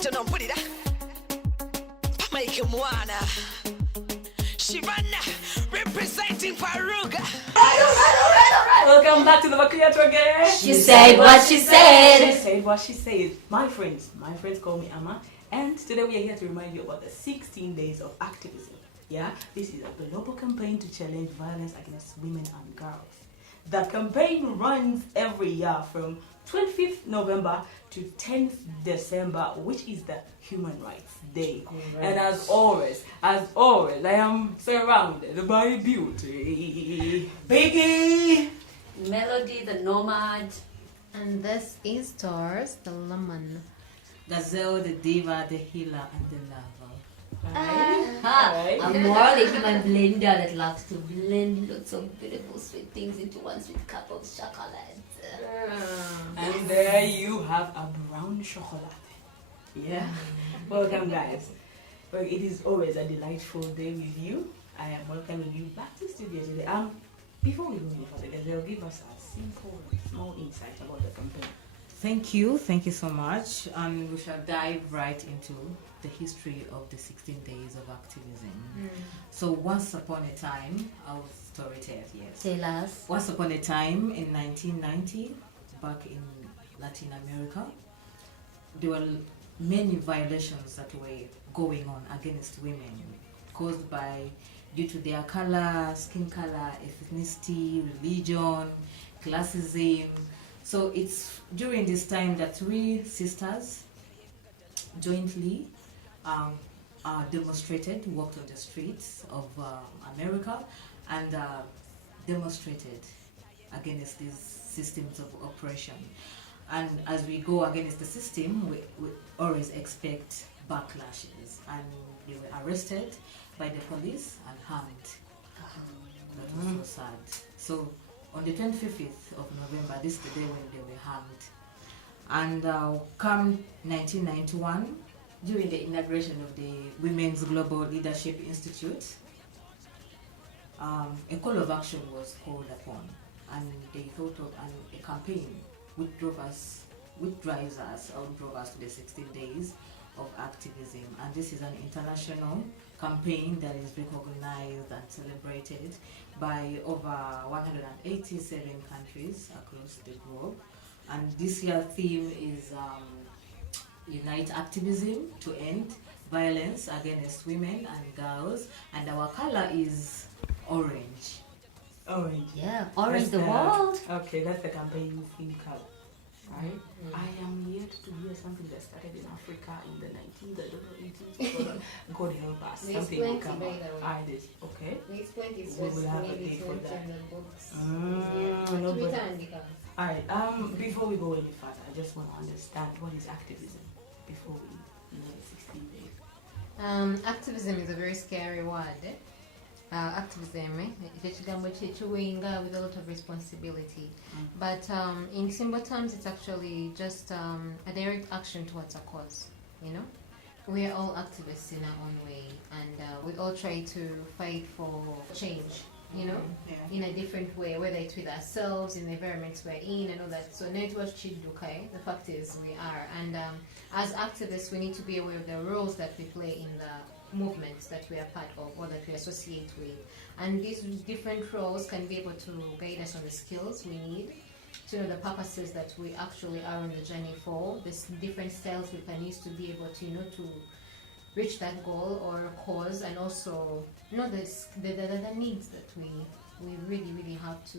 Anjo no mpulira Mike Mwana Shivana representing Paruga. Welcome back to the Creator again. She said what she said. She said what she said. My friends call me Amma, and today we are here to remind you about the 16 days of activism. Yeah, this is a global campaign to challenge violence against women and girls. The campaign runs every year from 25th November to 10th December, which is the Human Rights Day. Correct. And as always, I am surrounded by beauty. Biggie! Melody, the nomad. And this is Stars, the lemon. Gazelle, the diva, the healer, and the lover. I'm more like human blender that loves to blend lots of beautiful sweet things into one sweet cup of chocolate. And there you have a brown chocolate. Yeah. Welcome, guys. Well, it is always a delightful day with you. I am welcoming you back to the studio today. Before we go any further, they'll give us a simple, small insight about the campaign. Thank you so much. And we shall dive right into the history of the 16 days of activism. So once upon a time, our story tells, yes. Tell us. Once upon a time in 1990, back in Latin America, there were many violations that were going on against women, caused due to their color, skin color, ethnicity, religion, classism. So it's during this time that three sisters jointly demonstrated, walked on the streets of America and demonstrated against these systems of oppression. And as we go against the system, we always expect backlashes, and they were arrested by the police and hanged. That was so sad. So on the 25th of November, this is the day when they were hanged. And come 1991, during the inauguration of the Women's Global Leadership Institute, a call of action was called upon, and they thought of a campaign which drove us to the 16 days of activism. And this is an international campaign that is recognized and celebrated by over 187 countries across the globe. And this year's theme is Unite Activism to End Violence Against Women and Girls. And our color is orange. Orange. Yeah, orange That's the world. Okay, that's the campaign theme color. Right? I am yet to hear something that started in Africa in the 19th, I don't know, 18th. God help us. There's Something will plenty, come by up. the way. Okay. There's plenty, it's We just will have a maybe day for 20 that. on the books. No, Twitter but- and the car. Alright, before we go any further, I just want to understand what is activism before we know the 16 days. Activism is a very scary word. Activism, with a lot of responsibility. But in simple terms, it's actually just a direct action towards a cause, you know? We are all activists in our own way, and we all try to fight for change, you know, in a different way, whether it's with ourselves, in the environments we're in, and all that. So, network chidukai, the fact is we are. And as activists, we need to be aware of the roles that we play in the movements that we are part of or that we associate with. And these different roles can be able to guide us on the skills we need to know the purposes that we actually are on the journey for. There's different styles we can use to be able to, you know, to reach that goal or cause, and also know the needs that we really, really have to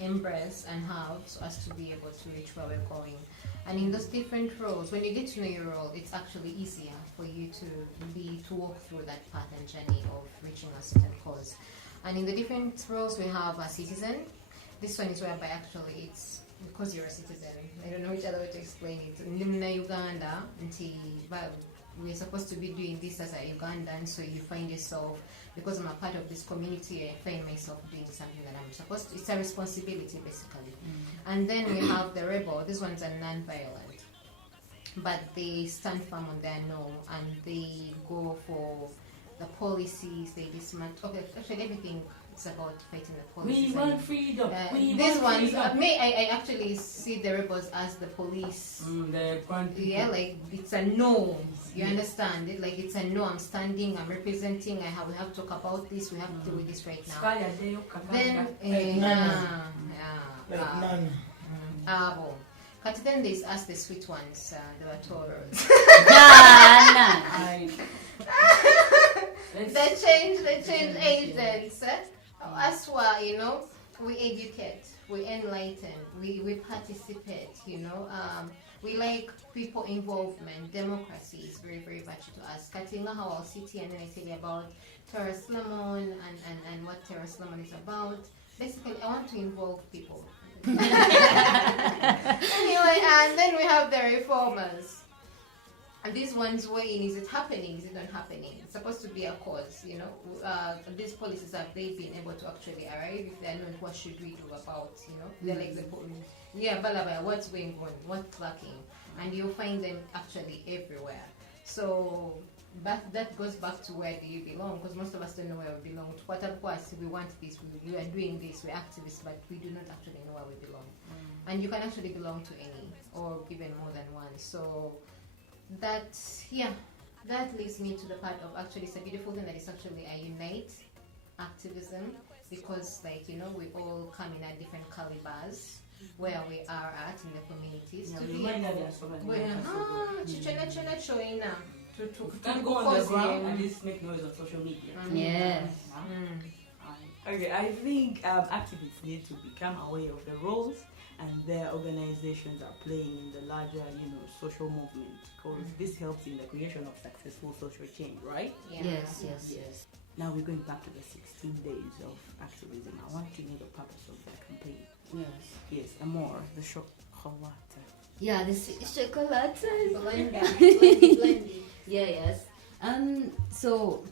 embrace and have so as to be able to reach where we're going. And in those different roles, when you get to know your role, it's actually easier for you to walk through that path and journey of reaching a certain cause. And in the different roles, we have a citizen. This one is whereby actually it's because you're a citizen. I don't know which other way to explain it. In Uganda, we're supposed to be doing this as a Ugandan, so you find yourself, because I'm a part of this community, I find myself doing something that I'm supposed to. It's a responsibility, basically. And then we have the rebel. These ones are non-violent, but they stand firm on their no, and they go for the policies, they dismantle. Okay, actually everything it's about fighting the police. We want freedom. These ones, I actually see the rebels as the police. Yeah, like it's a no. You understand it? Like it's a no. I'm standing. I'm representing. We have to talk about this. We have to deal with this right now. Then, but then there's us, the sweet ones, the Toros. The change agents. Us were, you know, we educate, we enlighten, we participate, you know. We like people involvement. Democracy is very, very vital to us. Katinga how our city, and then I tell you about Terrace Lemon and what Terrace Lemon is about. Basically, I want to involve people. Anyway, and then we have the reformers. And these ones weighing, is it happening, is it not happening? It's supposed to be a cause, you know. These policies, have they been able to actually arrive? If they're not, what should we do about, you know? They're like the balabaya, what's going on, what's lacking? And you'll find them actually everywhere. So that goes back to where do you belong, because most of us don't know where we belong. What of course we want this, we are doing this, we're activists, but we do not actually know where we belong. And you can actually belong to any, or even more than one. So that leads me to the part of actually it's a beautiful thing that is actually a unite activism, because like, you know, we all come in at different calibers where we are at in the communities. Can't go on the ground and just make noise on social media. Yes. Okay, I think activists need to become aware of the roles and their organizations are playing in the larger, you know, social movement, because this helps in the creation of successful social change, right? Yeah. Yes. Now we're going back to the 16 days of activism. I want to know the purpose of the campaign. Yes, and more, the chocolate. Yeah, the chocolate. Blending. Yes. So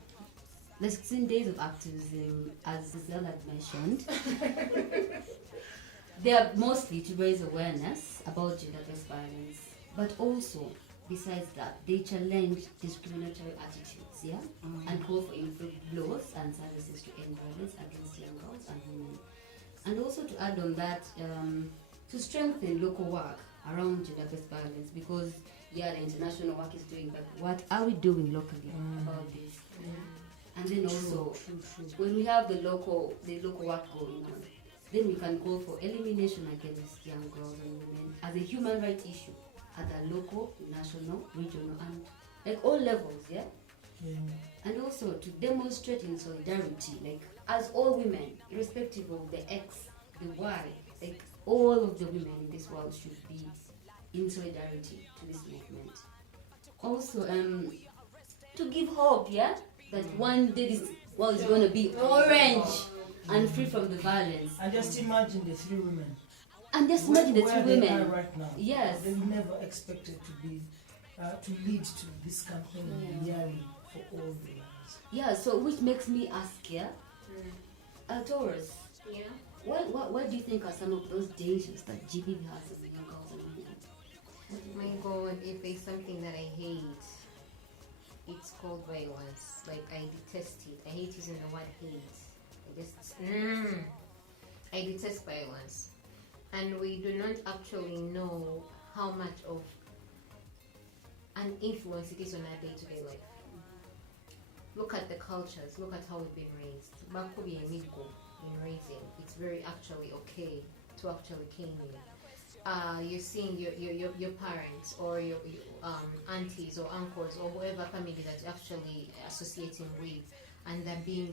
the 16 days of activism, as Giselle had mentioned, they are mostly to raise awareness about gender-based violence, but also, besides that, they challenge discriminatory attitudes, and call for improved laws and services to end violence against young girls and women. And also to add on that, to strengthen local work around gender-based violence, because the international work is doing, but what are we doing locally about this? And then also, when we have the local work going on, then we can call for elimination against young girls and women as a human rights issue at the local, national, regional, and like all levels, and also to demonstrate in solidarity, like as all women, irrespective of the X, the Y, like all of the women in this world should be in solidarity to this movement. Also, to give hope, that one day this world is going to be orange and free from the violence. And just imagine the three women. And just imagine the three women. They are right now. Yes. They never expected to be to lead to this campaign and rally for all the lives. Yeah. So which makes me ask, Taurus. Yeah. What do you think are some of those dangers that GBV has as young girls and women? My God, if there's something that I hate, it's called violence. Like, I detest it. I hate using the word hate. I detest violence. And we do not actually know how much of an influence it is on our day-to-day life. Look at the cultures. Look at how we've been raised. Bakubi and Midgo in raising. It's very actually okay to actually cane you. You're seeing your parents or your aunties or uncles or whoever family that you're actually associating with, and they're being,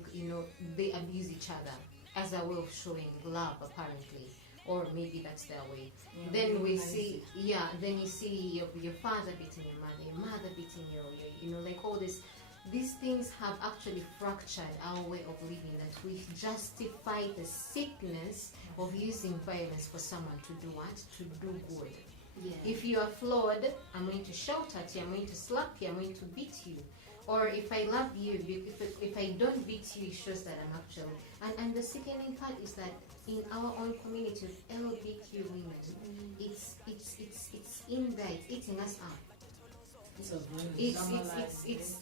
they abuse each other as a way of showing love, apparently, or maybe that's their way. Then we see, then you see your father beating your mother beating your like all this. These things have actually fractured our way of living, that we justify the sickness of using violence for someone to do what? To do good. Yeah. If you are flawed, I'm going to shout at you, I'm going to slap you, I'm going to beat you. Or if I love you, if I don't beat you, it shows that I'm actually... And the sickening part is that in our own community of LGBTQ women, it's in there, it's eating us up. It's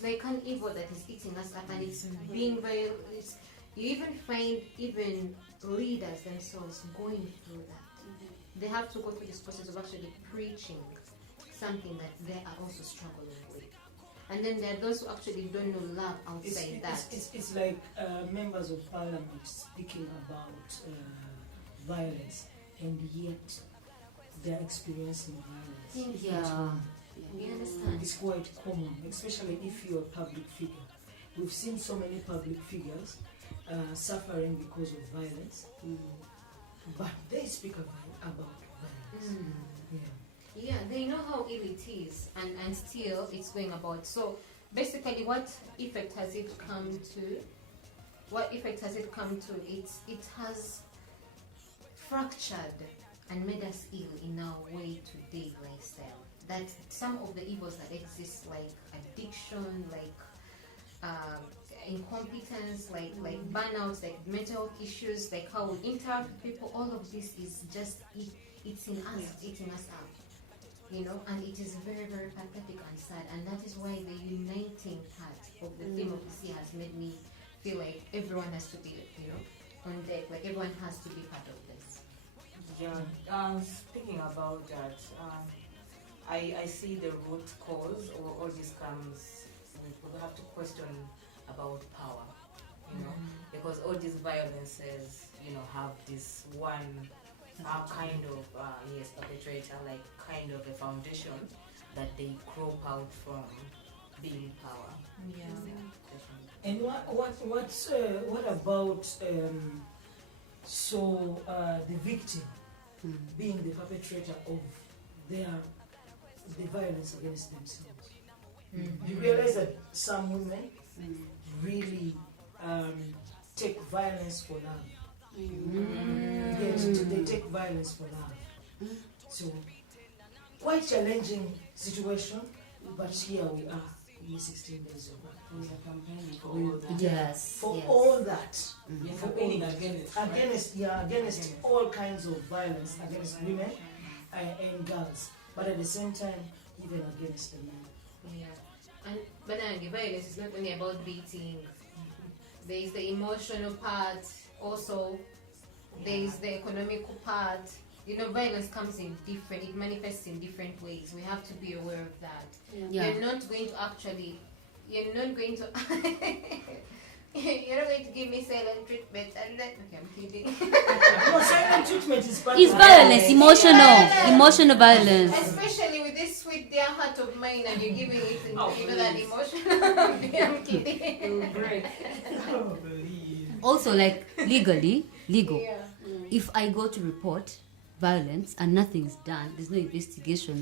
like an evil that is eating us up, and it's being very, You even find even leaders themselves going through that. They have to go through this process of actually preaching something that they are also struggling with. And then there are those who actually don't know love outside that. It's like members of parliament speaking about violence, and yet they're experiencing violence. Yeah. We understand. It's quite common, especially if you're a public figure. We've seen so many public figures suffering because of violence, but they speak about violence. Yeah, they know how ill it is, and still it's going about. So basically, what effect has it come to? It has fractured and made us ill in our way-to-day lifestyle. That some of the evils that exist, like addiction, like incompetence, like burnouts, like mental health issues, like how we interact with people, all of this is just it's in us, eating us up. You know, and it is very, very pathetic and sad, and that is why the uniting part of the theme of this year has made me feel like everyone has to be, on deck, like everyone has to be part of this. Yeah, speaking about that, I see the root cause, or all this comes, we have to question about power, because all these violences, have this one kind of perpetrator, like kind of a foundation that they crop out from being power. Yeah. And what about the victim being the perpetrator of the violence against themselves? You realize that some women really take violence for love. Yes, they take violence for love. So, quite challenging situation, but here we are in the 16 days of life. Yes. For all that, You're for all campaigning that, against all kinds of violence against women and girls, but at the same time, even against the men. Yeah. But the violence is not only about beating. There is the emotional part, also there is the economical part. Violence comes in it manifests in different ways. We have to be aware of that. Yeah. You're not going to you're not going to give me silent treatment and that. Okay, I'm kidding. No, silent treatment is part It's of violence, emotional violence. Especially with this sweet dear heart of mine, and you're giving it that emotional. I'm kidding. Also, like legal. Yeah. If I go to report violence and nothing's done, there's no investigation,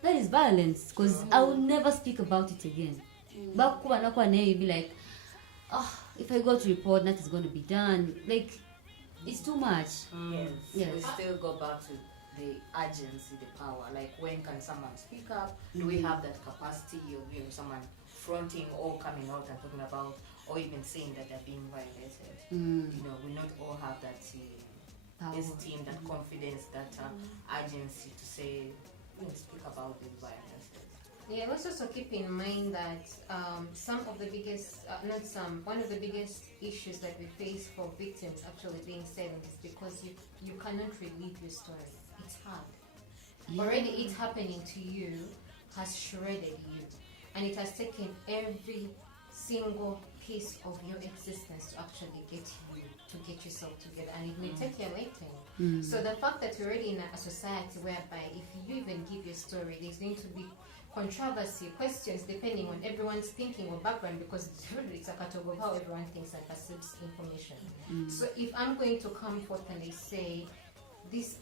that is violence, because I will never speak about it again. But you'll be like, if I go to report, nothing's going to be done. Like, it's too much. Yes. We still go back to the urgency, the power. Like, when can someone speak up? Do we have that capacity of someone fronting or coming out and talking about, or even saying that they're being violated? We not all have that esteem, that confidence, that urgency to say, speak about these violences. Yeah, let's also keep in mind that one of the biggest issues that we face for victims actually being silent is because you cannot relive your story. It's hard. Yeah. Already it happening to you has shredded you, and it has taken every single piece of your existence to actually get yourself together, and it may take a lifetime. So the fact that we're already in a society whereby if you even give your story, there's going to be controversy, questions depending on everyone's thinking or background, because it's a category of how everyone thinks and perceives information. So if I'm going to come forth and I say this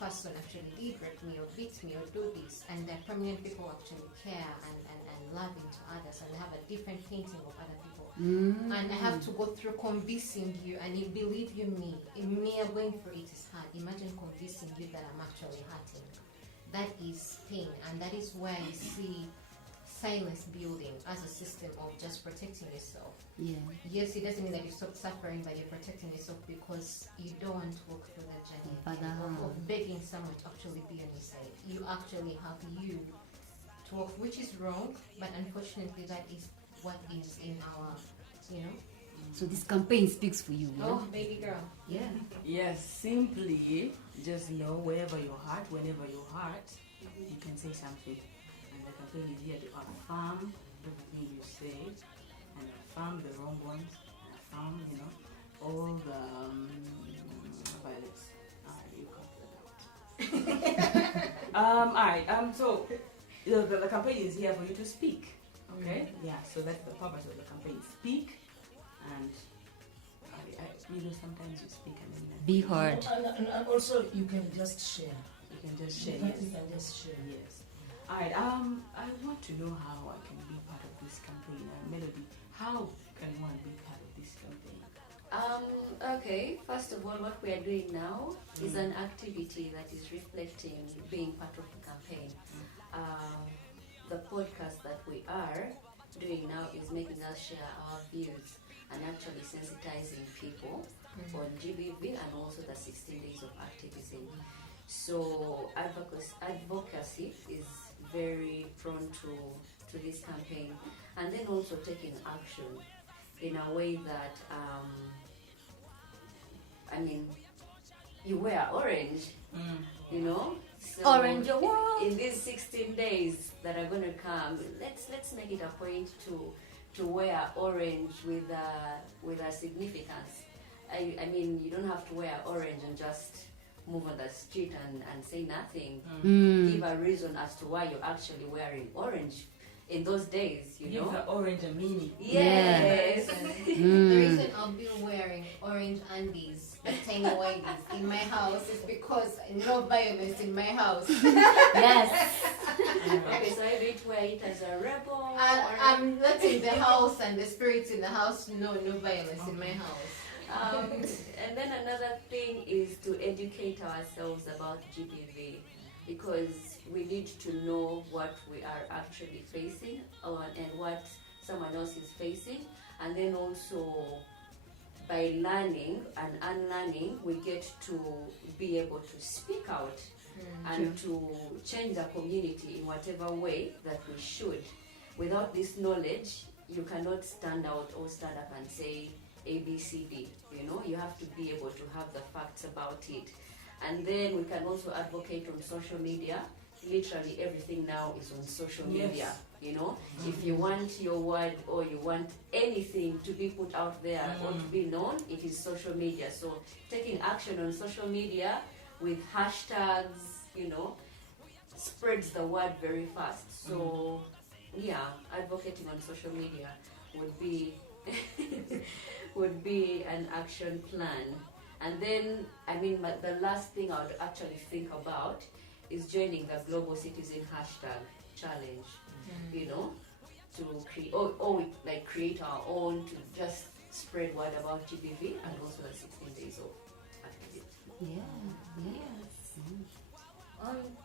person actually did rape me or beat me or do this, and there are prominent people who actually care and love into others, and they have a different painting of other people, and I have to go through convincing you, and you believe me going through it is hard. Imagine convincing you that I'm actually hurting. That is pain, and that is where you see silence building as a system of just protecting yourself. Yeah. Yes, it doesn't mean that you stop suffering, but you're protecting yourself because you don't want to walk through that journey of begging someone to actually be on your side. You actually have you to walk, which is wrong, but unfortunately that is what is in our, So this campaign speaks for you. Yeah? Oh, baby girl. Yeah. Yes, simply just know wherever your heart, whenever your heart, you can say something. And the campaign is here to affirm everything you say and affirm the wrong ones, and affirm, all the violence. You cut that out. Alright, so the campaign is here for you to speak. Okay? Yeah, so that's the purpose of the campaign. Speak and sometimes you speak and then Be heard. And also you can just share. you can just share. You can just share. Yes. Alright, I want to know how I can be part of this campaign. Melody, how can one be part of this campaign? Okay, first of all, what we are doing now is an activity that is reflecting being part of the campaign. The podcast that we are doing now is making us share our views and actually sensitizing people on GBV and also the 16 days of activism. So advocacy is very prone to this campaign, and then also taking action in a way that you wear orange, So Orange your world. in these 16 days that are going to come, let's make it a point to wear orange with a significance. I mean, you don't have to wear orange and just move on the street and say nothing. Give a reason as to why you're actually wearing orange in those days, you Give know? the orange a meaning. Yes. The reason I'll be wearing orange undies, tiny whiteys in my house is because no violence in my house. Yes. Okay, so I need to wear it as a rebel. I'm not in the house and the spirits in the house. No violence in my house. And then another thing is to educate ourselves about GBV, because we need to know what we are actually facing and what someone else is facing. And then also by learning and unlearning, we get to be able to speak out and to change the community in whatever way that we should. Without this knowledge, you cannot stand out or stand up and say ABCD. You have to be able to have the facts about it. And then we can also advocate on social media. Literally everything now is on social media. If you want your word or you want anything to be put out there or to be known, it is social media. So taking action on social media with hashtags, spreads the word very fast. So advocating on social media would be an action plan. And then, the last thing I would actually think about is joining the Global Citizen hashtag challenge, to create our own, to just spread word about GBV and also the 16 days of activism.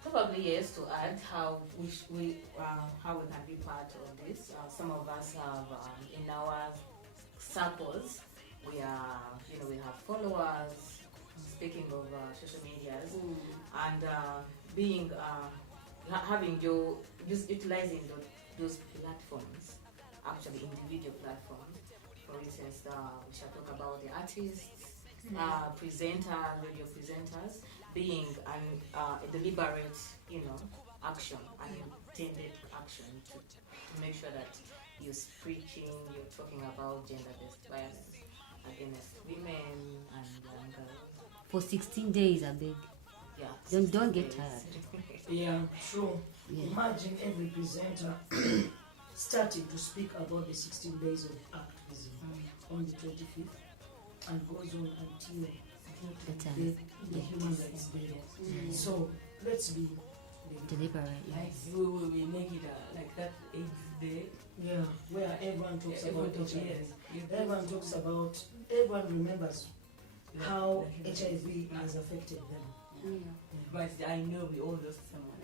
Probably yes, to add how we can be part of this. Some of us have in our circles, we have followers. Speaking of social medias, and utilizing those platforms, actually individual platforms. For instance, we shall talk about the artists, radio presenters, being a deliberate, action, an intended action to make sure that you're preaching, you're talking about gender-based violence against women and girls. For 16 days, I beg. Yeah. Don't get tired. Yeah, true. Yeah. Imagine every presenter starting to speak about the 16 days of activism on the 25th and goes on until the Human Rights Day. So let's be Deliberate. Like we will make it like that 8th day. Yeah, where everyone talks about HIV. Everyone remembers how HIV has affected them. But I know we all lost someone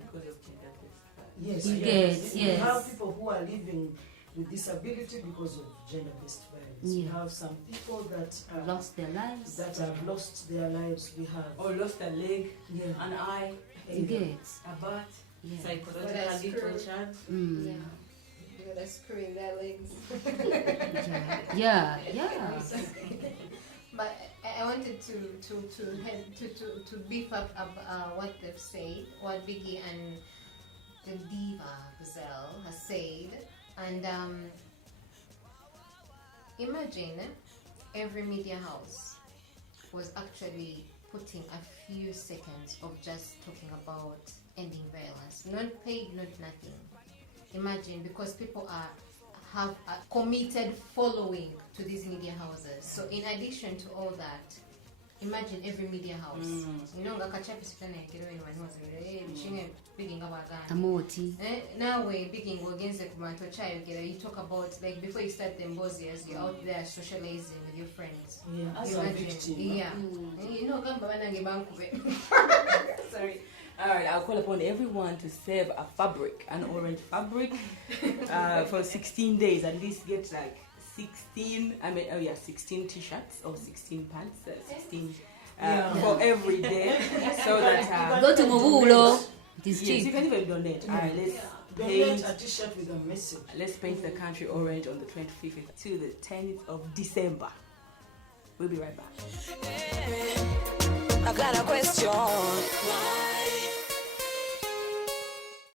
because of gender-based violence. Yes. Yes. We have people who are living with disability because of gender-based violence. We have some people that Lost their lives. that have lost their lives. We have Or lost a leg, an eye, You get. a butt, Yeah. psychologically tortured. Yeah. gotta screw in their legs. Yeah. But I wanted to beef up what they've said, what Biggie and the diva Gazelle has said, and imagine every media house was actually putting a few seconds of just talking about ending violence, not paid, not nothing. Imagine, because people have a committed following to these media houses. So in addition to all that, imagine every media house. You know, Amoti. now we're speaking against the Kumato child. You talk about, like, before you start the Mbosias, you're out there socializing with your friends. Yeah, as a victim. Yeah. You know, sorry. Alright, I'll call upon everyone to save a fabric, an orange fabric, for 16 days. At least get like 16 t-shirts or 16 pants, 16 for every day. So that Go to Mobulo. It is yes, cheap. you can even donate. Alright, let's Donate paint. a t-shirt with a message. Let's paint the country orange on the 25th to the 10th of December. We'll be right back. I got a question.